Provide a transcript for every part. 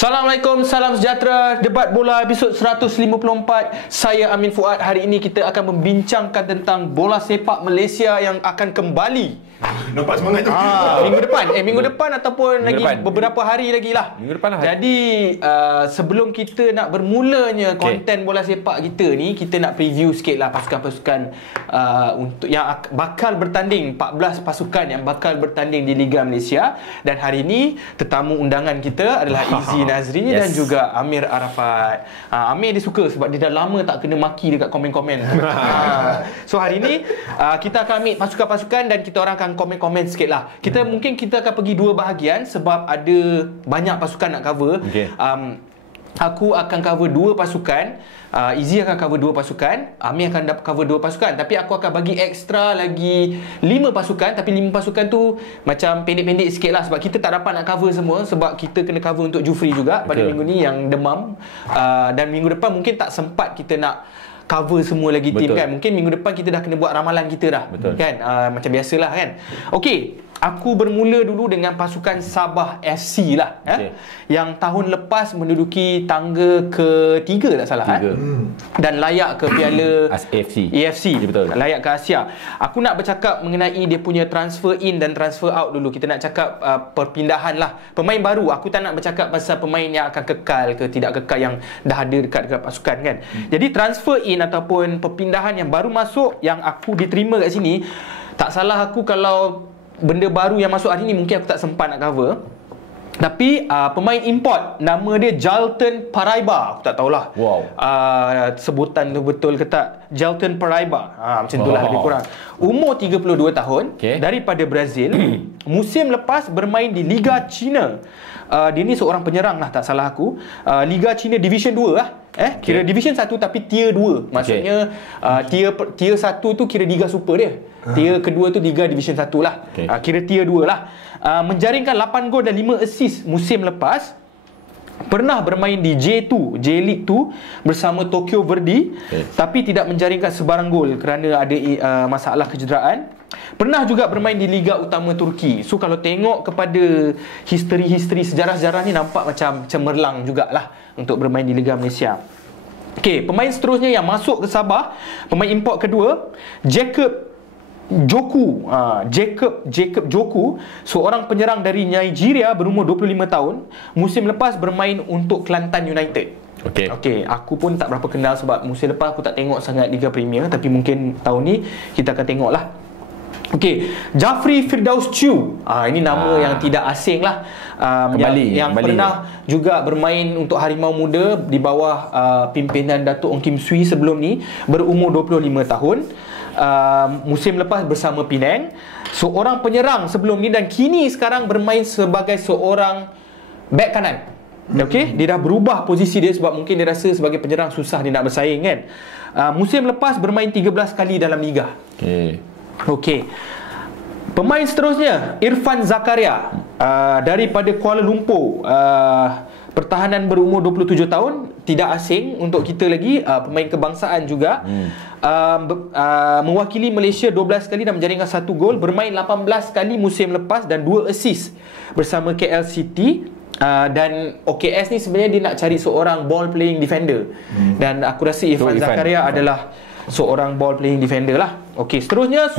Assalamualaikum, salam sejahtera. Debat bola episod 154. Saya Amin Fuad. Hari ini kita akan membincangkan tentang bola sepak Malaysia yang akan kembali. Nampak semangat tu. Minggu depan ataupun minggu lagi depan. Beberapa hari lagi lah. Minggu depan lah. Jadi sebelum kita nak bermulanya konten bola sepak kita ni, kita nak preview sikit lah pasukan-pasukan untuk yang bakal bertanding, 14 pasukan yang bakal bertanding di Liga Malaysia. Dan hari ni tetamu undangan kita adalah Izzy Nazri dan juga Amir Arafat. Amir dia suka sebab dia dah lama tak kena maki dekat komen-komen. So hari ni kita akan ambil pasukan-pasukan dan kita orang akan komen-komen sikit lah. Mungkin kita akan pergi dua bahagian sebab ada banyak pasukan nak cover. Aku akan cover dua pasukan, Izzy akan cover dua pasukan, Amir akan cover dua pasukan. Tapi aku akan bagi ekstra lagi 5 pasukan. Tapi 5 pasukan tu macam pendek-pendek sikit lah sebab kita tak dapat nak cover semua. Sebab kita kena cover untuk Jufri juga pada minggu ni yang demam. Dan minggu depan mungkin tak sempat kita nak cover semua lagi tim kan. Mungkin minggu depan kita dah kena buat ramalan kita dah. Kan? Macam biasalah kan. Okey, aku bermula dulu dengan pasukan Sabah FC lah. Yang tahun lepas menduduki tangga ke-3 tak salah. Dan layak ke Piala AFC. Betul. Layak ke Asia. Aku nak bercakap mengenai dia punya transfer in dan transfer out dulu. Kita nak cakap perpindahan lah. Pemain baru. Aku tak nak bercakap pasal pemain yang akan kekal ke tidak kekal yang dah ada dekat pasukan kan. Jadi transfer in ataupun perpindahan yang baru masuk yang aku diterima kat sini, tak salah aku kalau benda baru yang masuk hari ni mungkin aku tak sempat nak cover. Tapi pemain import nama dia Jalton Paraiba. Aku tak tahulah sebutan tu betul ke tak. Jalton Paraiba, macam itulah lebih kurang. Umur 32 tahun, daripada Brazil. Musim lepas bermain di Liga China. Dia ni seorang penyerang lah tak salah aku. Liga China Division 2 lah. Kira Division 1 tapi Tier 2. Maksudnya Tier 1 tu kira Liga Super dia. Tier kedua tu Liga Division 1 lah. Kira Tier 2 lah. Menjaringkan 8 gol dan 5 assist musim lepas. Pernah bermain di J2, J-League 2 bersama Tokyo Verdy. Tapi tidak menjaringkan sebarang gol kerana ada masalah kecederaan. Pernah juga bermain di Liga Utama Turki. So kalau tengok kepada history sejarah-sejarah ni, nampak macam cemerlang jugalah untuk bermain di Liga Malaysia. Okey, pemain seterusnya yang masuk ke Sabah, pemain import kedua, Jacob Joku, seorang penyerang dari Nigeria berumur 25 tahun. Musim lepas bermain untuk Kelantan United. Okey, aku pun tak berapa kenal sebab musim lepas aku tak tengok sangat Liga Premier. Tapi mungkin tahun ni kita akan tengok lah. Okey, Jafri Firdaus Chu. Ini nama yang tidak asing lah. Yang pernah juga bermain untuk Harimau Muda di bawah pimpinan Datuk Ong Kim Swee sebelum ni. Berumur 25 tahun. Musim lepas bersama Penang. Seorang penyerang sebelum ni dan kini sekarang bermain sebagai seorang back kanan. Okey, dia dah berubah posisi dia sebab mungkin dia rasa sebagai penyerang susah dia nak bersaing kan. Musim lepas bermain 13 kali dalam liga. Okey. Pemain seterusnya Irfan Zakaria daripada Kuala Lumpur. Pertahanan berumur 27 tahun, tidak asing untuk kita lagi. Pemain kebangsaan juga. Mewakili Malaysia 12 kali dan menjaringkan 1 gol. Bermain 18 kali musim lepas dan 2 assist bersama KL City. Dan OKS ni sebenarnya dia nak cari seorang ball playing defender. Dan aku rasa Irfan Zakaria adalah seorang ball playing defender lah. Okey, seterusnya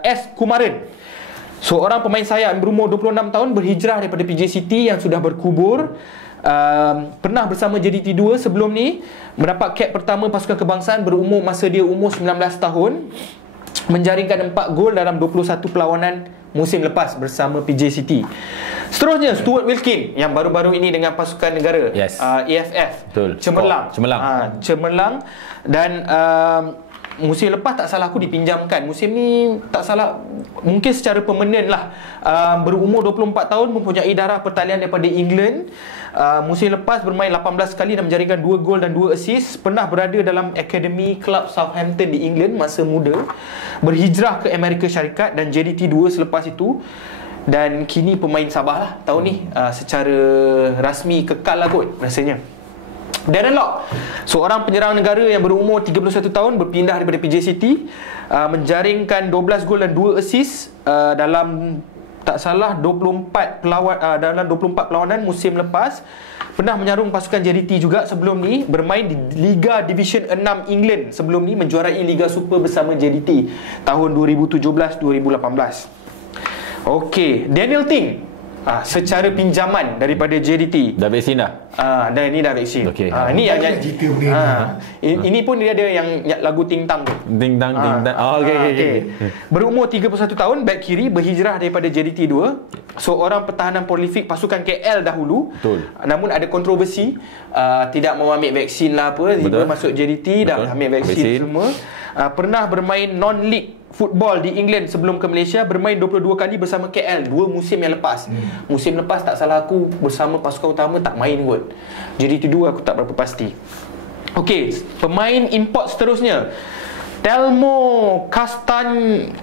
S. Kumaran, seorang pemain sayap berumur 26 tahun, berhijrah daripada PJ City yang sudah berkubur. Pernah bersama JDT 2 sebelum ni. Mendapat cap pertama pasukan kebangsaan masa dia umur 19 tahun. Menjaringkan 4 gol dalam 21 perlawanan musim lepas bersama PJ City. Seterusnya Stuart Wilkin yang baru-baru ini dengan pasukan negara, AFF. Cemerlang. Dan musim lepas tak salah aku dipinjamkan. Musim ni tak salah mungkin secara permanen lah. Berumur 24 tahun, mempunyai darah pertalian daripada England. Musim lepas bermain 18 kali dan menjaringkan 2 gol dan 2 assist. Pernah berada dalam Academy Club Southampton di England masa muda. Berhijrah ke Amerika Syarikat dan JDT 2 selepas itu. Dan kini pemain Sabah lah tahun ni. Secara rasmi kekal lah kot rasanya. Darren Lock, seorang penyerang negara yang berumur 31 tahun, berpindah daripada PJ City, menjaringkan 12 gol dan 2 assist dalam tak salah 24 dalam 24 perlawanan musim lepas. Pernah menyarung pasukan JDT juga sebelum ni, bermain di Liga Division 6 England sebelum ni, menjuarai Liga Super bersama JDT tahun 2017-2018. Okey, Daniel Ting secara pinjaman daripada JDT. Dah vaksin dah? Dan ini dah vaksin. Okey. Ini yang ini pun dia ada yang lagu Ting Tang tu. Ting Tang, Ting Tang. Okey. Berumur 31 tahun, back kiri, berhijrah daripada JDT 2. Seorang pertahanan prolifik pasukan KL dahulu. Betul. Namun ada kontroversi, tidak mau ambil vaksin lah apa, tiba masuk JDT. Dah ambil vaksin semua. Pernah bermain non-league football di England sebelum ke Malaysia, bermain 22 kali bersama KL 2 musim yang lepas. Musim lepas tak salah aku bersama pasukan utama tak main kot. JDT 2 aku tak berapa pasti. Okey, pemain import seterusnya, Telmo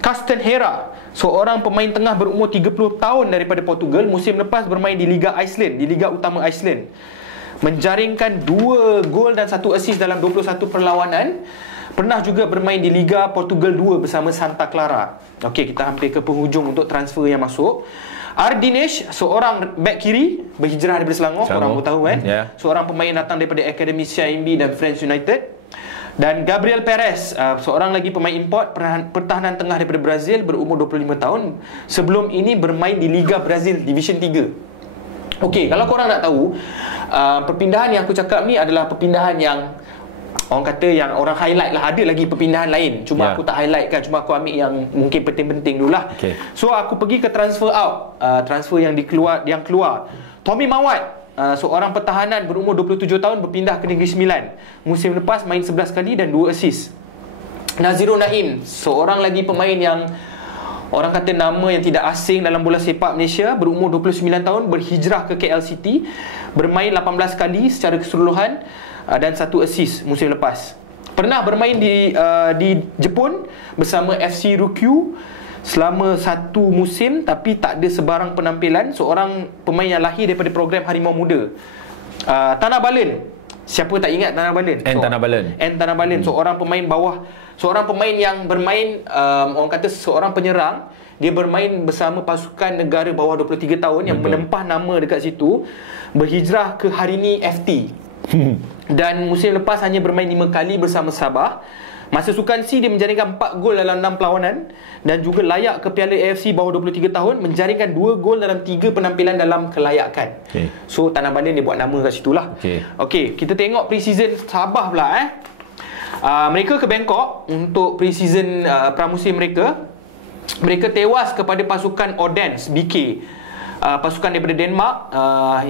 Castanheira, seorang pemain tengah berumur 30 tahun daripada Portugal. Musim lepas bermain di Liga Iceland, di Liga Utama Iceland. Menjaringkan 2 gol dan 1 assist dalam 21 perlawanan. Pernah juga bermain di Liga Portugal 2 bersama Santa Clara. Okey, kita hampir ke penghujung untuk transfer yang masuk. Ardinesh, seorang back kiri, berhijrah daripada Selangor. Korang pun tahu kan. Seorang pemain datang daripada Akademi CIMB dan Friends United. Dan Gabriel Perez, seorang lagi pemain import, pertahanan tengah daripada Brazil, berumur 25 tahun. Sebelum ini bermain di Liga Brazil Division 3. Okey, kalau korang nak tahu, perpindahan yang aku cakap ni adalah perpindahan yang orang kata yang orang highlight lah. Ada lagi perpindahan lain, cuma aku tak highlight kan. Cuma aku ambil yang mungkin penting-penting dulu lah. So aku pergi ke transfer out, transfer yang keluar. Tommy Mawat, seorang pertahanan berumur 27 tahun, berpindah ke Negeri Sembilan. Musim lepas main 11 kali dan 2 assist. Nazirul Naim, seorang lagi pemain yang orang kata nama yang tidak asing dalam bola sepak Malaysia, berumur 29 tahun, berhijrah ke KL City, bermain 18 kali secara keseluruhan dan 1 assist musim lepas. Pernah bermain di Jepun bersama FC Ryukyu selama 1 musim, tapi tak ada sebarang penampilan. Seorang pemain yang lahir daripada program Harimau Muda. Tanah Balen, siapa tak ingat Tanah Balen? Tanah Balen, seorang pemain bawah, seorang pemain yang bermain, orang kata seorang penyerang. Dia bermain bersama pasukan negara bawah 23 tahun yang menempah nama dekat situ. Berhijrah ke Harini FT. Dan musim lepas hanya bermain 5 kali bersama Sabah. Masa Sukan C dia menjaringkan 4 gol dalam 6 perlawanan dan juga layak ke Piala AFC bawah 23 tahun, menjaringkan 2 gol dalam 3 penampilan dalam kelayakan. So Tanah Balen dia buat nama kat situ lah. Okey, kita tengok pre-season Sabah pula. Mereka ke Bangkok untuk pre-season pramusim mereka. Mereka tewas kepada pasukan Odense BK, pasukan daripada Denmark.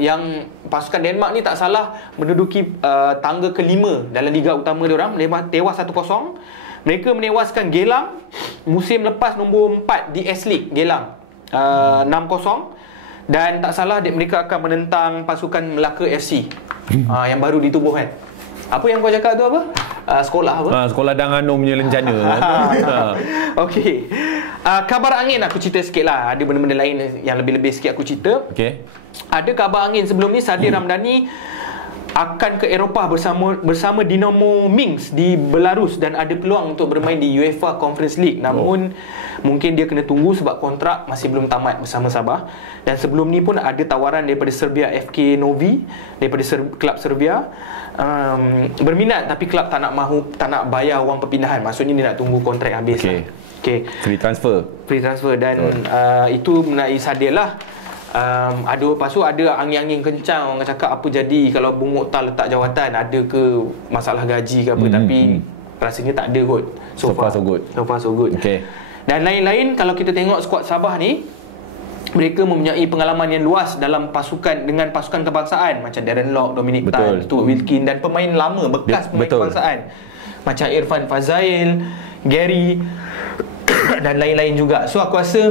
Yang pasukan Denmark ni tak salah menduduki tangga ke-5 dalam liga utama diorang. Tewas 1-0. Mereka menewaskan Gelang musim lepas nombor 4 di S-League Gelang, 6-0. Dan tak salah mereka akan menentang pasukan Melaka FC yang baru ditubuhkan. Apa yang kau cakap tu apa? Sekolah apa? Sekolah Danganum punya lencana. Okey. Kabar angin aku cerita sikit lah. Ada benda-benda lain yang lebih-lebih sikit aku cerita. Ada kabar angin sebelum ni. Sadir Ramdhani akan ke Eropah bersama Dinamo Minsk di Belarus dan ada peluang untuk bermain di UEFA Conference League. Namun mungkin dia kena tunggu sebab kontrak masih belum tamat bersama Sabah. Dan sebelum ni pun ada tawaran daripada Serbia FK Novi, daripada klub Serbia, berminat tapi klub tak nak bayar wang perpindahan. Maksudnya dia nak tunggu kontrak habis lah. Free transfer dan itu mengenai Sadir lah. Lepas tu ada angin-angin kencang. Orang cakap apa jadi kalau Bung Mokhtar letak jawatan, ada ke masalah gaji ke apa. Tapi rasanya tak ada kot. So far so good. Dan lain-lain, kalau kita tengok skuad Sabah ni, mereka mempunyai pengalaman yang luas dalam pasukan dengan pasukan kebangsaan macam Darren Lock, Dominic Tan, Stuart Wilkin, dan pemain lama bekas pemain kebangsaan macam Irfan Fazail, Gary dan lain-lain juga. So aku rasa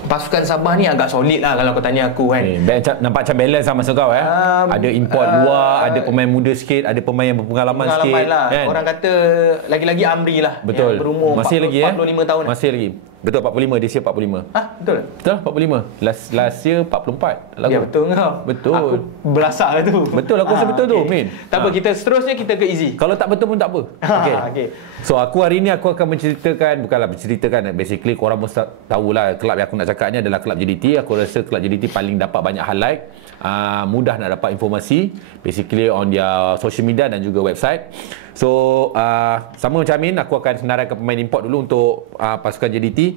pasukan Sabah ni agak solid lah kalau kau tanya aku kan. Nampak macam balance lah masa kau ada import luar, ada pemain muda sikit, ada pemain yang berpengalaman sikit lah. Kan? Orang kata lagi-lagi Amri lah, betul, yang berumur masih 45 tahun. Masih lagi Betul 45, this year 45. Betul? Betul 45. Last year 44 lagu. Ya betul kau. Betul. Aku belasah tu. Betul, aku rasa betul tu, Min. Tak apa, kita seterusnya kita ke Easy. Kalau tak betul pun tak apa. Okay. So aku hari ni aku akan menceritakan basically korang mesti tahulah kelab yang aku nak cakap ni adalah kelab JDT. Aku rasa kelab JDT paling dapat banyak highlight, mudah nak dapat informasi basically on their social media dan juga website. So sama macam Amin, aku akan senaraikan pemain import dulu untuk pasukan JDT.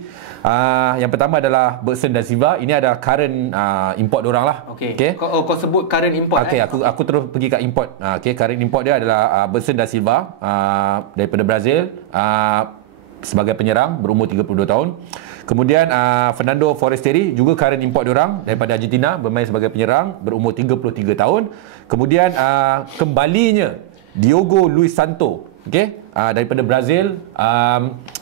Yang pertama adalah Bergson dan Silva. Ini adalah current import diorang lah. Okay. Kau sebut current import. Okay, aku terus pergi kat import. Current import dia adalah Bergson dan Silva daripada Brazil, sebagai penyerang berumur 32 tahun. Kemudian Fernando Forestieri juga current import diorang daripada Argentina, bermain sebagai penyerang berumur 33 tahun. Kemudian kembalinya Diogo Luis Santo, daripada Brazil,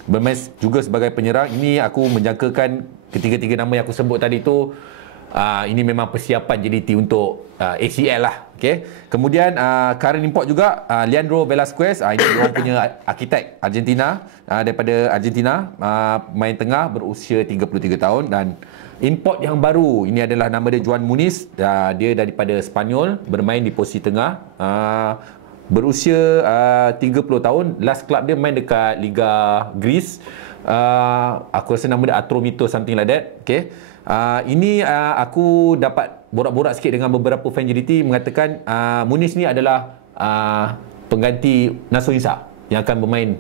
bermain juga sebagai penyerang. Ini aku menjangkakan ketiga-tiga nama yang aku sebut tadi tu, ini memang persiapan JDT untuk ACL lah. Kemudian current import juga Leandro Velasquez, ini orang punya arkitek Argentina, daripada Argentina, main tengah berusia 33 tahun. Dan import yang baru ini adalah nama dia Juan Muniz, dia daripada Spanyol, bermain di posisi tengah, berusia 30 tahun. Last club dia main dekat Liga Greece, aku rasa nama dia Atromito, something like that. Ini aku dapat borak-borak sikit dengan beberapa fan JDT mengatakan Muniz ni adalah pengganti Naso Insa yang akan bermain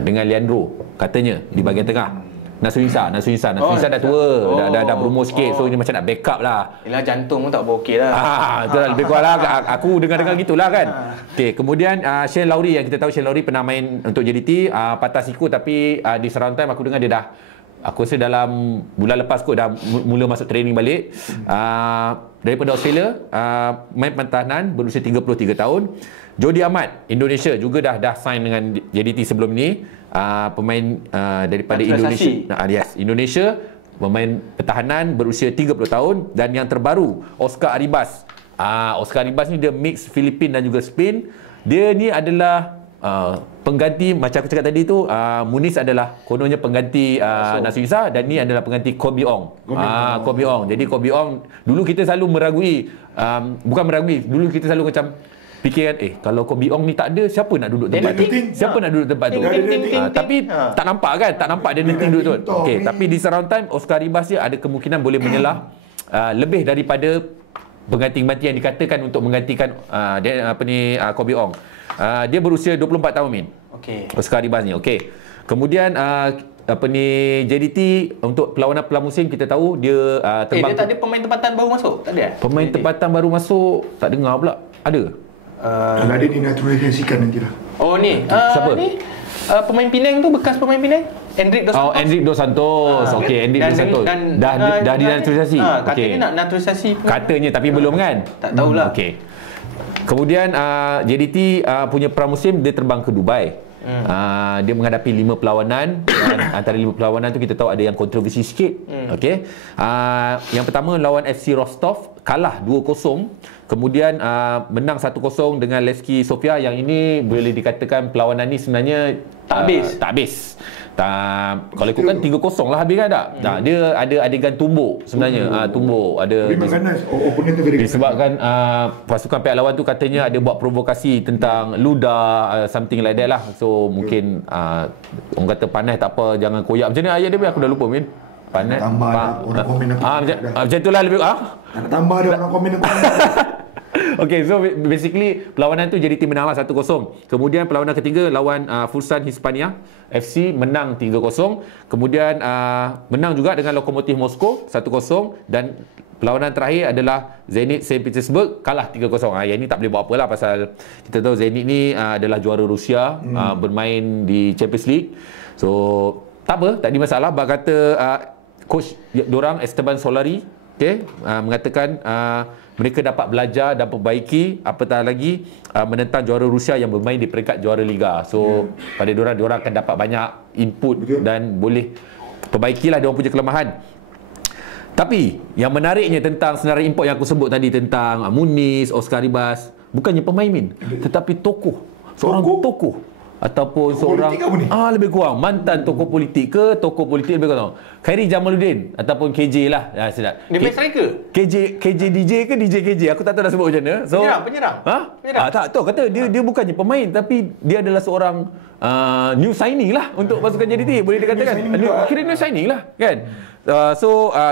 dengan Leandro, katanya di bahagian tengah. Naso Insa dah tua, dah berumur sikit, so ini macam nak backup lah. Yelah, jantung pun tak okey lah. Itulah lebih kurang lah. Aku dengar-dengar gitulah kan. Kemudian Shane Lowry, yang kita tahu Shane Lowry pernah main untuk JDT, patah siku, tapi di surround time aku dengar dia dah, aku rasa dalam bulan lepas kot dah mula masuk training balik. Daripada Australia, main pertahanan berusia 33 tahun. Jody Ahmad, Indonesia, juga dah sign dengan JDT sebelum ni. Pemain daripada Indonesia. Indonesia, pemain pertahanan berusia 30 tahun. Dan yang terbaru, Oscar Arribas. Oscar Arribas ni dia mix Filipin dan juga Spain. Dia ni adalah pengganti, macam aku cakap tadi tu, Muniz adalah kononnya pengganti Naso Insa, dan ni adalah pengganti Kobe Ong. Kobe Ong. Jadi Kobe Ong, dulu kita selalu meragui, bukan meragui, dulu kita selalu macam fikirkan, kalau Kobe Ong ni tak ada, siapa nak duduk tempat tu? Siapa nak duduk tempat tu? Tapi tak nampak kan? Tak nampak dia nanti duduk tu. Tapi di surround time, Oscar Arribas dia ada kemungkinan boleh menyelah lebih daripada pengganti-pengganti yang dikatakan untuk menggantikan Kobe Ong. Dia berusia 24 tahun, Min. Oscar Arribas ni. Kemudian JDT untuk perlawanan pramusim, kita tahu dia terbang. Dia tak ada pemain tempatan baru masuk? Tak ada? Pemain tempatan baru masuk, tak dengar pula. Ada? Kalau ada dinaturalisasikan nanti lah. Ni. Siapa? Ni pemain Penang tu, bekas pemain Penang, Endrick Dos Santos. Endrick Dos Santos. Endrick Dos Santos. Dah dinaturalisasi. Katanya nak naturalisasi pun. Katanya, tapi belum kan? Tak tahulah. Kemudian JDT punya pramusim, dia terbang ke Dubai. Dia menghadapi 5 perlawanan, dan antara 5 perlawanan tu kita tahu ada yang kontroversi sikit. Yang pertama lawan FC Rostov, kalah 2-0. Kemudian menang 1-0 dengan Levski Sofia. Yang ini boleh dikatakan perlawanan ni sebenarnya tak habis. Kalau ikutkan 3-0 lah habis kan tak? Dia ada adegan tumbuk sebenarnya. Tumbuk ada disebabkan pasukan pihak lawan tu katanya ada buat provokasi tentang ludah, something like that lah. So mungkin orang kata panas tak apa, jangan koyak. Macam ni ayat dia, aku dah lupa, Min. Panas tambah orang komen macam itulah lebih nak tambah ada orang komen so basically perlawanan tu JDT menang lah 1-0. Kemudian perlawanan ketiga lawan Fulsan Hispania FC, menang 3-0. Kemudian menang juga dengan Lokomotiv Moskow 1-0. Dan perlawanan terakhir adalah Zenit Saint Petersburg, kalah 3-0. Yang ni tak boleh buat apa lah, pasal kita tahu Zenit ni adalah juara Rusia, bermain di Champions League. So tak apa, tak ada masalah. Kata coach diorang Esteban Solari mengatakan mereka dapat belajar dan perbaiki, apatah lagi menentang juara Rusia yang bermain di peringkat juara Liga. So pada diorang akan dapat banyak input dan boleh perbaikilah diorang punya kelemahan. Tapi yang menariknya tentang senarai import yang aku sebut tadi, tentang Muniz, Oscar Arribas, bukannya pemain, Min, tetapi tokoh. Seorang tokoh ataupun Tokoh seorang politik apa ni? lebih kurang mantan tokoh politik ke tokoh politik lebih kurang. Khairi Jamaluddin ataupun KJ lah. Sedap. Dia main striker? KJ DJ ke DJ KJ? Aku tak tahu nak sebut macam mana. So, Penyerang. tak tahu, kata dia bukannya pemain tapi dia adalah seorang new signing lah untuk pasukan JDT, boleh dikatakan. Kira new signing lah kan.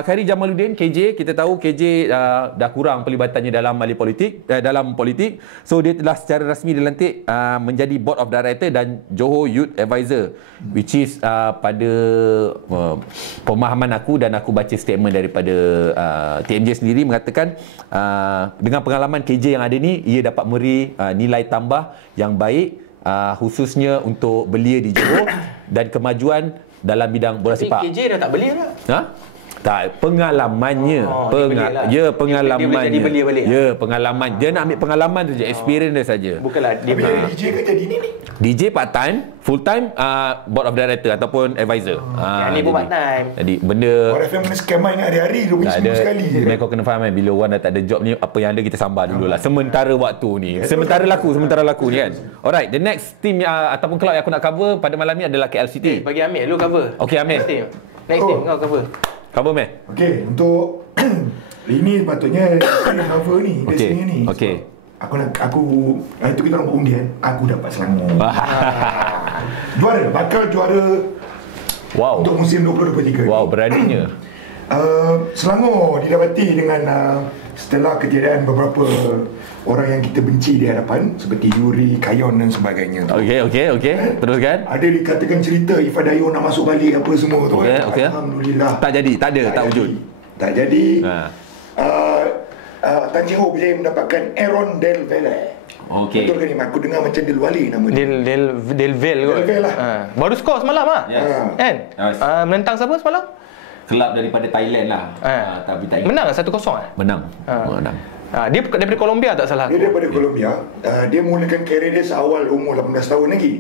Khairi Jamaluddin KJ, kita tahu KJ dah kurang perlibatannya dalam ahli politik, dalam politik. So dia telah secara rasmi dilantik menjadi board of director dan Johor Youth Advisor, which is pada pemahaman aku dan aku baca statement daripada TMJ sendiri mengatakan dengan pengalaman KJ yang ada ni, ia dapat memberi nilai tambah yang baik khususnya untuk belia di Johor dan kemajuan dalam bidang bola sepak. KJ dah tak belia tak? Tak, pengalamannya. Pengalamannya. Dia belia balik. Ya, pengalaman. Dia nak ambil pengalaman tu je, experience dia saja. Bukanlah dia Tapi jadi DJ ke jadi ni? DJ part time, full time board of director ataupun advisor. Yang ni pun part time. Jadi benda Orang FM kena scam main hari-hari 2 tak ada. minggu sekali. Sebenarnya kau kena faham kan, bila orang dah tak ada job ni, apa yang ada kita sambar dululah. Sementara waktu ni. Sementara laku ni kan. Alright, the next team ataupun club yang aku nak cover pada malam ni adalah KL City. Bagi Amir lu cover. Okey, Amir. Next team kau cover. Cover meh? Okey, untuk ini patutnya saya cover ni, Okey, biasanya ni. okey. Aku itu kita orang buat undian, aku dapat Selangor. Bakal juara Wow. untuk musim 2023. Wow, beraninya. Selangor didapati dengan setelah ketiadaan beberapa orang yang kita benci di hadapan seperti Yuri, Kayon dan sebagainya. Okey. Teruskan. Ada dikatakan cerita Ifadayo nak masuk balik apa semua tu. Okey. Alhamdulillah. Tak jadi, tak ada, tak wujud. Tak jadi. Tanjiro Berjaya mendapatkan Aaron Del Valle. Okey. Betul ke ni? Aku dengar macam Del Valle nama dia. Delvel kot. Delvel lah. Baru skor semalam Yes. Kan? Yes. Menentang siapa semalam? Kelab daripada Thailand lah. Tapi tak Menang 1-0 menang. Menang. Dia daripada Colombia tak salah Dia aku. daripada Colombia. Dia mulakan karier dia seawal umur 18 tahun lagi.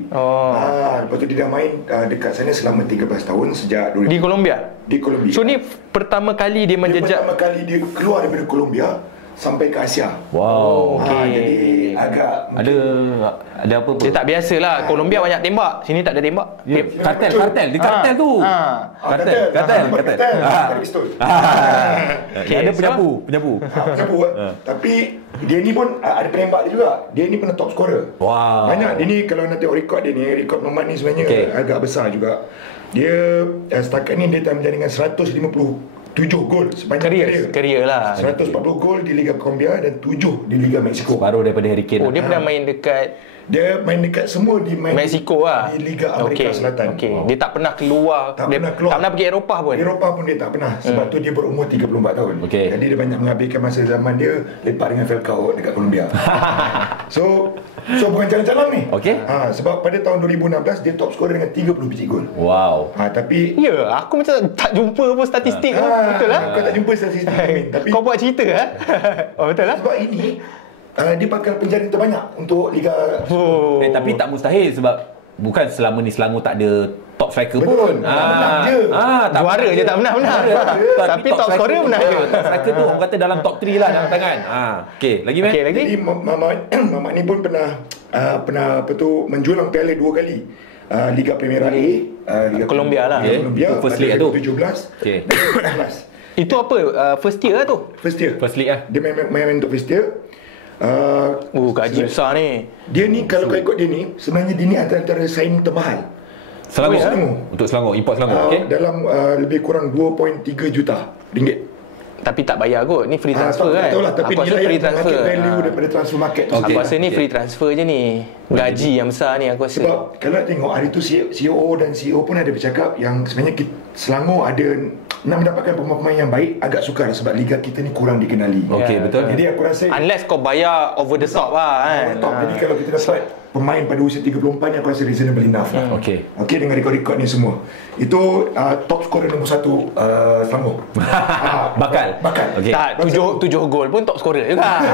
Lepas tu dia dah main dekat sana selama 13 tahun sejak 2000. Di Colombia. Di Colombia. So ni pertama kali dia dia menjejak. pertama kali dia keluar daripada Colombia sampai ke Asia. Wow. Jadi agak Ada apa? Dia tak biasalah. Colombia banyak tembak. Sini tak ada tembak. Ya, kartel. Di kartel tu. Kartel. Ada pistol. Okay, Ada so- penyapu. Penyapu. Tapi dia ni pun ada penembak dia juga. Dia ni pernah top scorer. Wow. Banyak. Dia ni kalau nak tengok rekod dia ni, rekod Mamat ni sebenarnya agak besar juga. Dia setakat ni dia telah menjaringkan 157 gol sepanjang Career lah. 140 gol di Liga Colombia dan 7 di Liga Mexico. Baru daripada Harry Kane. Oh, dia pernah main dekat Dia main dekat semua di Mexico lah. di Liga Amerika Selatan. Dia tak pernah keluar. Tak Dia pernah keluar. Tak pernah pergi Eropah pun. Eropah pun dia tak pernah. Sebab tu dia berumur 34 tahun. Okey. Jadi dia banyak menghabiskan masa zaman dia lepak dengan Falcao dekat Colombia. So bukan jalan-jalan ni. Okey. Sebab pada tahun 2016 dia top scorer dengan 30 biji gol. Wow. Tapi Ya, aku macam tak jumpa pun statistik tu. Betul lah. Kau tak jumpa statistik ni. Tapi Kau buat cerita lah. Oh, betul lah. sebab ini dia bakal penjaring terbanyak untuk Liga. Tapi tak mustahil sebab bukan selama ni Selangor tak ada top striker Betul. pun. Tak menang je. Juara je tak menang. Tapi top scorer menang je. Top striker tu orang kata dalam top 3 lah dalam tangan. Okey, lagi Okey, lagi. Jadi Mamat ni pun pernah apa tu menjulang piala 2 kali. Liga Premier A, Liga Colombia lah. Okey. Colombia First league tu. 17 Okey. dan 18. Itu apa? First year lah tu. First year. First league lah. Dia main untuk first year. Gaji besar ni. Dia ni kalau kau ikut dia ni, sebenarnya dia ni antara signing termahal. Selangor. Selangor. Untuk Selangor, import Selangor. Okey. Dalam lebih kurang 2.3 juta ringgit. Tapi tak bayar kot. Ni free transfer kan. Tak tahu lah, tapi Aku rasa nilai free yang market transfer. value daripada transfer market tu. Aku Okey. rasa ni Okey. free transfer je ni. Gaji yang besar ni aku rasa. Sebab kalau nak tengok hari tu CEO dan CEO pun ada bercakap yang sebenarnya Selangor ada nak mendapatkan pemain-pemain yang baik agak sukar sebab liga kita ni kurang dikenali. Okey, betul. Jadi aku rasa Unless kau bayar over the top lah kan. top. Jadi kalau kita dapat pemain pada usia 34 ni aku rasa reasonable enough lah. Okey. Okey dengan rekod-rekod ni semua. Itu top scorer nombor 1 Selangor. Bakal. Okey. Tak, 7 gol pun top scorer juga.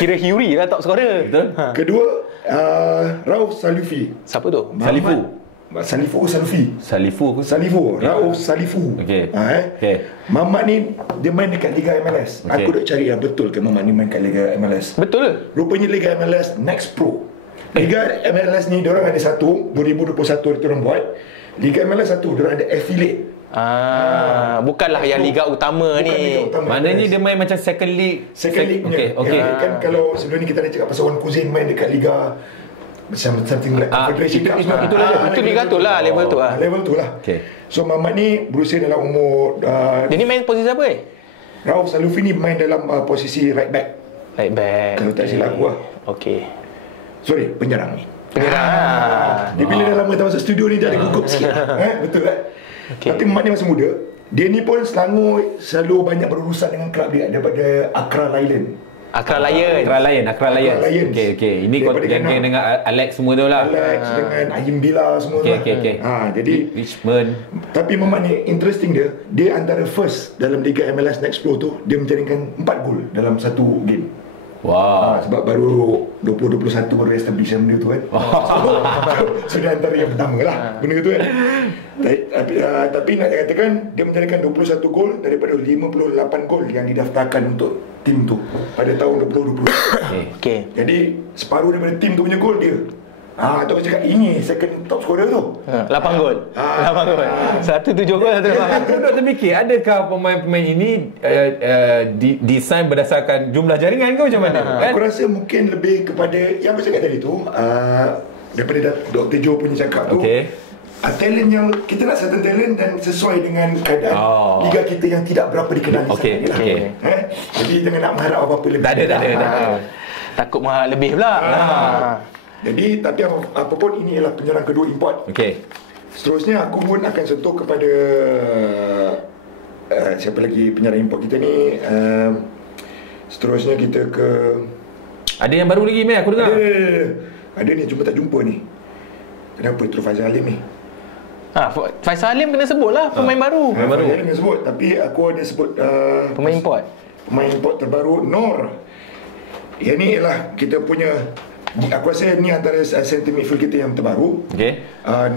Kira Huri lah top scorer. Betul. Kedua Rauf Salifi. Siapa tu? Salifu. Rauf Salifu. Okey. Okey. Mamat ni dia main dekat Liga MLS. Okey. Aku duk cari betul ke Mamat ni main kat Liga MLS. Betul ke? Rupanya Liga MLS Next Pro. Liga MLS ni diorang ada satu 2021 diorang buat. Liga MLS satu diorang ada affiliate. Bukanlah yang liga utama Bukan ni. liga utama Maknanya MLS. dia main macam second league. Second league punya. Okay. Kan kalau sebelum ni kita ada cakap pasal Wan Kuzin main dekat Liga macam something like Confederation Cup semua. Itu liga tu lah, level tu lah. Level tu lah. Okay. So Mamat ni berusia dalam umur Dia ni main posisi apa Rauf Salufi ni main dalam posisi right back. Right back. Kalau tak silap aku lah. Okey. Sorry, penyerang ni. Penyerang. Dia bila dah lama tak masuk studio ni dia ada gugup sikit. Betul kan? Okay. Tapi Mat ni masih muda. Dia ni pun Selangor selalu banyak berurusan dengan kelab dia daripada Accra Lion. Accra Lion. Accra Lion. Lions. Okay. Ini Daripada geng-geng Ghana. dengan Alex semua tu lah. Alex dengan Ayim Bila semua tu. Okay. Jadi Richmond. tapi Mamat ni interesting dia antara first dalam Liga MLS Next Pro tu dia menjaringkan 4 gol dalam satu game. Wow. Sebab baru 2021 baru establish benda tu kan. Sudah antara yang pertama lah benda tu kan. Tapi nak katakan dia menjaringkan 21 gol daripada 58 gol yang didaftarkan untuk tim tu pada tahun 2020. Okey. Jadi separuh daripada tim tu punya gol dia. Tu aku cakap ini second top scorer tu. 8 gol. 8 gol. 1 7 gol, 1 8. Aku nak terfikir, adakah pemain-pemain ini design berdasarkan jumlah jaringan ke macam mana? Aku rasa mungkin lebih kepada yang aku cakap tadi tu, daripada Dr. Joe punya cakap tu. Talent yang kita nak certain talent dan sesuai dengan keadaan liga kita yang tidak berapa dikenali sangat ni lah. Jadi jangan nak mengharap apa-apa lebih. Tak ada. Takut mahal lebih pula. Jadi tapi apa pun ini ialah penyerang kedua import. Seterusnya aku pun akan sentuh kepada siapa lagi penyerang import kita ni. Seterusnya kita ke ada yang baru lagi meh aku dengar. Ada ni jumpa tak jumpa ni. Kenapa terus Faizal Alim ni? Faisal Alim kena sebut lah pemain baru. Faizal Alim kena sebut. Tapi aku ada sebut Pemain import. Pemain import terbaru Nor. Yang ni ialah kita punya, aku rasa ni antara center midfield kita yang terbaru.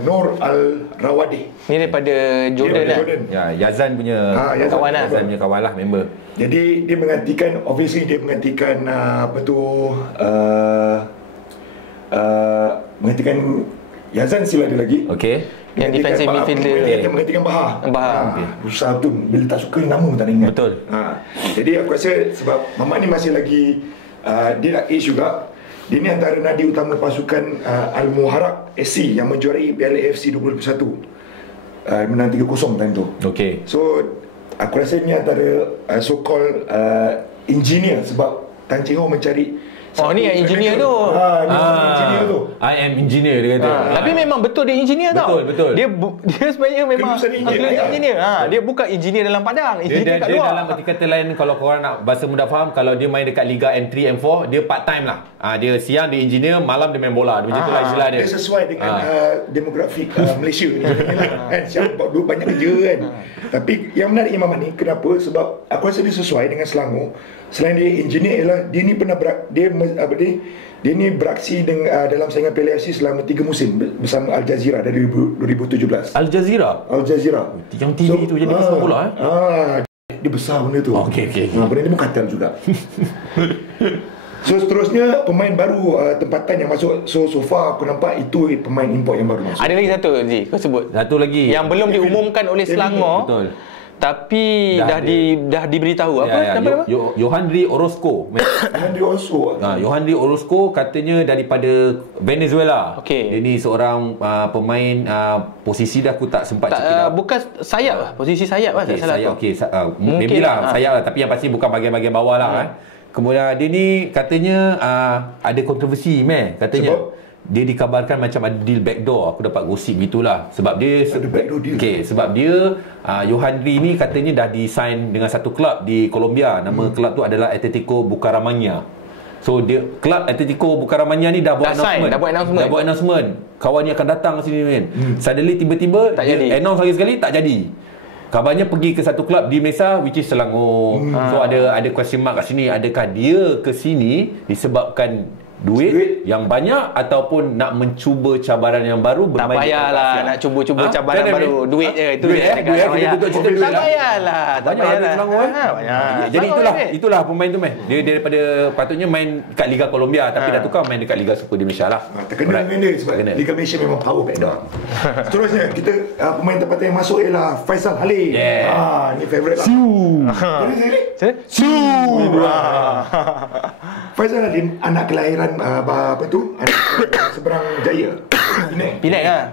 Nor Al-Rawadi. Ni daripada Jordan lah. Ya, Yazan punya kawan lah. Yazan punya kawan lah, member. Jadi dia menggantikan, obviously dia menggantikan menggantikan Yazan sila ada lagi. Yang defensive midfielder. Dia menggantikan Bahar. Susah tu, bila tak suka nama pun tak nak ingat. Betul. Jadi aku rasa sebab Mamat ni masih lagi dia nak age juga. Dia ni antara nadi utama pasukan Al-Muharraq SC yang menjuarai Piala AFC 2021. Menang 3-0 time tu. So aku rasa ni antara so-called engineer sebab Tan Cheng Ho mencari ni yang engineer tu. Engineer tu. I am engineer dia kata. Tapi memang betul dia engineer tau. Betul. Dia sebenarnya memang Kelulusan engineer. Dia bukan engineer dalam padang, engineer kat Dia luar. dalam erti kata lain, kalau korang nak bahasa mudah faham, kalau dia main dekat Liga M3, M4, dia part time lah. Dia siang dia engineer, malam dia main bola. Macam itulah istilah dia. Dia sesuai dengan demografik Malaysia ni kan. Siapa buat banyak kerja kan. Tapi yang menarik Imam ni kenapa? Sebab aku rasa dia sesuai dengan Selangor. Selain dia engineer ialah dia ni pernah dia ni beraksi dalam saingan Piala AFC selama 3 musim bersama Al Jazeera dari 2017. Al Jazeera. Yang TV tu jadi pasal bola dia besar benda tu. Okey. Benda ni pun katal juga. So seterusnya pemain baru tempatan yang masuk. So far aku nampak itu pemain import yang baru masuk. Ada lagi satu Zee, kau sebut. Satu lagi yang belum diumumkan oleh Selangor. Betul. Tapi dah diberitahu apa? Yohandri Orozco. Yohandri Orozco katanya daripada Venezuela. Dia ni seorang pemain posisi dah aku tak sempat cek lah. Bukan sayap lah, posisi sayap lah tak salah. Maybe lah sayap lah, tapi yang pasti bukan bahagian-bahagian bawah lah. Kemudian dia ni katanya ada kontroversi katanya. Sebab? Dia dikabarkan macam ada deal backdoor. Aku dapat gosip gitulah. Sebab dia ada backdoor deal. Sebab dia Yohandri ni katanya dah di-sign dengan satu klub di Colombia. Nama klub tu adalah Atletico Bucaramanga. So dia klub Atletico Bucaramanga ni dah buat announcement. Kawan ni akan datang ke sini kan. Suddenly tiba-tiba dia announce lagi sekali tak jadi. Kabarnya pergi ke satu klub di Mesa, which is Selangor. So ada question mark kat sini. Adakah dia ke sini disebabkan duit yang banyak ataupun nak mencuba cabaran yang baru Tak bermain di payahlah Asia? nak cuba-cuba Ha? cabaran Kan, baru. Amin? Duit je itu Duit, je. duit, kita tutup cerita duit Tak lah. payahlah. Tak Banyak ada payahlah. Selangor Banyak. Jadi Selangor itulah pemain tu Dia daripada patutnya main kat Liga Colombia tapi dah tukar main dekat Liga Super di Malaysia lah. Terkena dengan dia sebab Terkena. Liga Malaysia memang power back down. Seterusnya kita pemain tempatan yang masuk ialah Faisal Halim. Yeah. Ni favourite lah. Sini. Faisal Halim anak kelahiran apa tu? Anak seberang Jaya. Penang. Penang lah.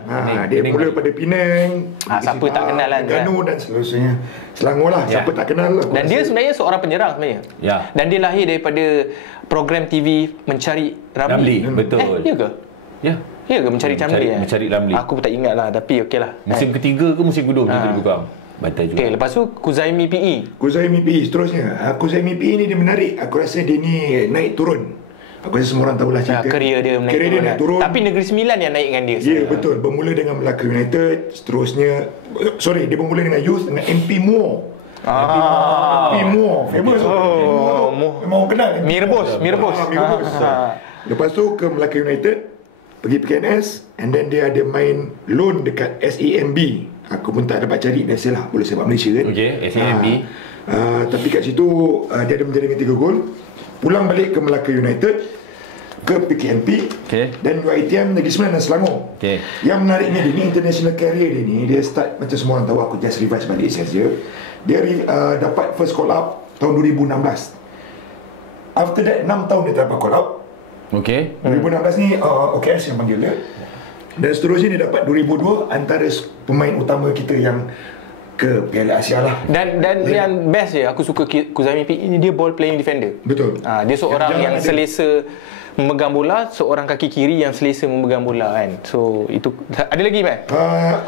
Dia mula pada Penang. Siapa tak kenal lah, Terengganu dan seterusnya. Selangor lah. Siapa tak kenal lah. Dan dia sebenarnya seorang penyerang sebenarnya. Ya. Dan dia lahir daripada program TV Mencari Ramli. Betul. Ya ke? Ya. Ya ke Mencari Ramli? Mencari Ramli. Aku tak ingat lah, tapi okey lah. Musim ketiga ke musim kedua kita lebih kurang. Bantai juga. Okey, lepas tu Kuzaimi PE. Kuzaimi PE seterusnya. Kuzaimi PE ni dia menarik. Aku rasa dia ni naik turun. Aku rasa semua orang tahulah cerita. Career dia naik turun. Tapi Negeri Sembilan yang naikkan dia. Ya, betul. Bermula dengan Melaka United, seterusnya dia bermula dengan Youth dengan MP Moore. MP Moore, famous. Memang orang kenal. Mirbos. Mirbos. Lepas tu ke Melaka United, pergi PKNS, and then dia ada main loan dekat SAMB. Aku pun tak dapat cari, biasalah bola sepak Malaysia kan. Okey, SAMB. Tapi kat situ dia ada menjaringkan 3 gol. Pulang balik ke Melaka United, ke PKNP, dan UiTM Negeri Sembilan dan Selangor. Yang menariknya dia ni, international career dia ni, dia start macam semua orang tahu, aku just revise balik saja. Dia dapat first call up tahun 2016. After that 6 tahun dia tak dapat call up. 2016 ni OKS yang panggil dia. Dan seterusnya dia dapat 2002 antara pemain utama kita yang ke Piala Asia lah. Dan yang best je aku suka Kuzaimi PE ni, dia ball playing defender. Betul. Dia seorang yang selesa memegang bola, seorang kaki kiri yang selesa memegang bola kan. So itu ada lagi Mat?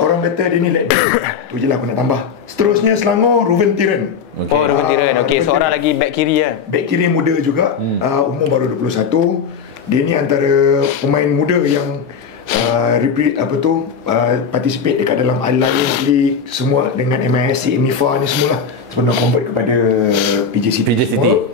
Orang kata dia ni like tu je lah aku nak tambah. Seterusnya Selangor, Ruben Tiran. Ruben Tiran. Okey, seorang lagi back kiri kan. Back kiri muda juga, umur baru 21. Dia ni antara pemain muda yang participate dekat dalam Alliance League semua dengan MISC, MIFA ni semualah. Sebenarnya convert kepada PJ City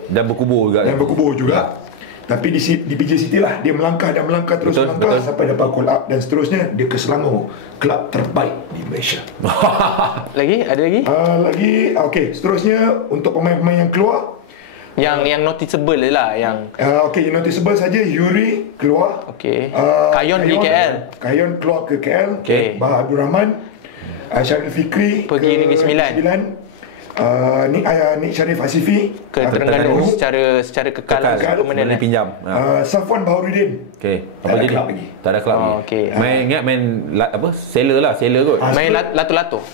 dan berkubur juga. Tapi di PJ City lah dia melangkah terus melangkah sampai dapat call up, dan seterusnya dia ke Selangor, kelab terbaik di Malaysia. Ada lagi? Okey, seterusnya untuk pemain-pemain yang keluar yang noticeable lah yang yang noticeable saja. Yuri keluar. Kayon pergi KL. Kayon keluar ke KL. Bah Abdul Rahman, Syarif Fikri pergi Negeri Sembilan. Nik Syarif Asifi ke Terengganu secara kekal permanen pinjam. Safwan Baharudin. Apa jadi? Tak ada kelab lagi. Main seller kot. Main lato-lato.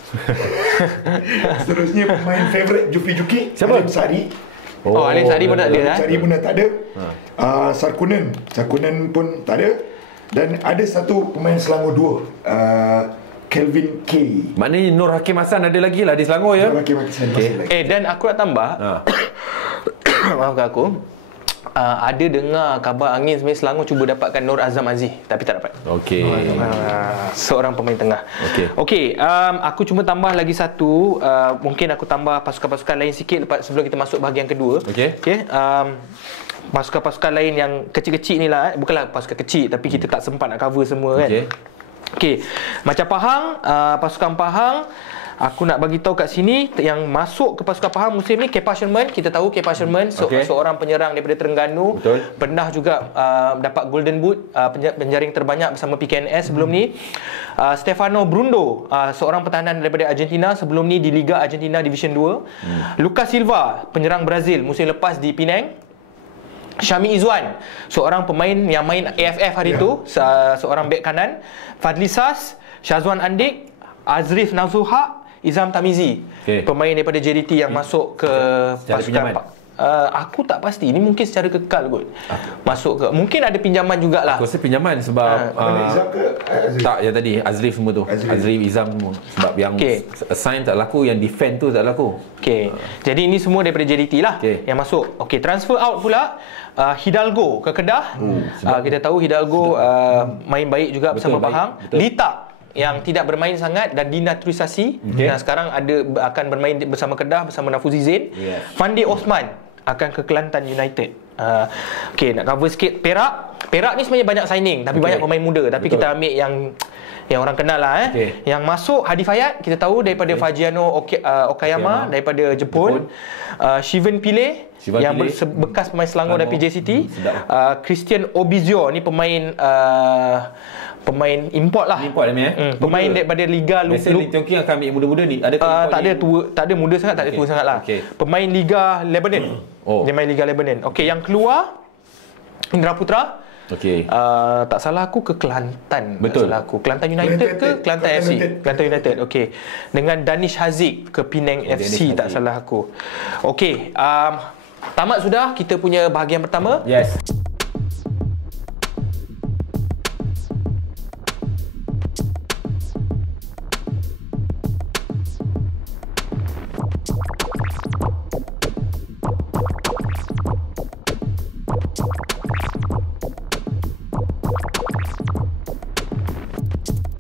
Seterusnya pemain favourite Juki. Siapa? Alim Sari. Alim Sari pun tak ada. Sari pun dah tak ada. Sarkunan pun tak ada. Dan ada satu pemain Selangor 2, Kelvin K. Maknanya Nur Hakim Hassan ada lagi lah di Selangor ya. Nur Hakim Hassan masih lagi. Dan aku nak tambah. Maafkan aku. Ada dengar kabar angin sebenarnya Selangor cuba dapatkan Nur Azam Aziz tapi tak dapat. Seorang pemain tengah. Okey, aku cuma tambah lagi satu, mungkin aku tambah pasukan-pasukan lain sikit lepas sebelum kita masuk bahagian kedua. Pasukan-pasukan lain yang kecil-kecil ni lah, bukanlah pasukan kecil tapi kita tak sempat nak cover semua kan. Okey, macam Pahang, pasukan Pahang, aku nak bagi tahu kat sini yang masuk ke pasukan Pahang musim ni Kepa Sherman. Kita tahu Kepa Sherman seorang penyerang daripada Terengganu. Pernah juga dapat Golden Boot, penjaring terbanyak bersama PKNS sebelum ni. Stefano Brundo, seorang pertahanan daripada Argentina, sebelum ni di Liga Argentina Division 2. Lucas Silva, penyerang Brazil musim lepas di Penang. Syami Izzuan, seorang pemain yang main AFF hari tu, seorang bek kanan. Fadli Sas, Syazwan Andik, Azrif Nazuha, Izam Tamizi, pemain daripada JDT yang masuk ke pasukan. Aku tak pasti, ini mungkin secara kekal kot. Masuk ke, mungkin ada pinjaman jugalah. Aku rasa pinjaman sebab Izam ke Azrif? tak, yang tadi Azrif semua tu. Azrif Izam semua. Sebab yang assign tak laku, yang defend tu tak laku. Jadi ini semua daripada JDT lah yang masuk. Transfer out pula Hidalgo ke Kedah. Kita tahu Hidalgo main baik juga bersama Pahang. Lita yang tidak bermain sangat dan dinaturalisasi, dan sekarang akan bermain bersama Kedah bersama Nafuzi Zain. Fandi Osman akan ke Kelantan United. Okay, nak cover sikit Perak ni sebenarnya banyak signing tapi banyak pemain muda, tapi kita ambil yang orang kenal lah Yang masuk Hadi Fayad, kita tahu daripada Fagiano Okayama daripada Jepun. Shivan Pile yang bekas pemain Selangor dan PJ City. Christian Obizio ni pemain import lah. Pemain daripada Liga Lee Tiong Kim akan ambil muda-muda ni. Ada tak ada muda sangat, tak ada tua sangat lah. Pemain Liga Lebanon. Dia main Liga Lebanon. Okey, yang keluar Indra Putra. Tak salah aku ke Kelantan. Betul. Tak salah aku. Kelantan United ke Kelantan FC? Kelantan United. Okey. Dengan Danish Haziq ke Penang FC, tak salah aku. Okey, tamat sudah kita punya bahagian pertama. Yes.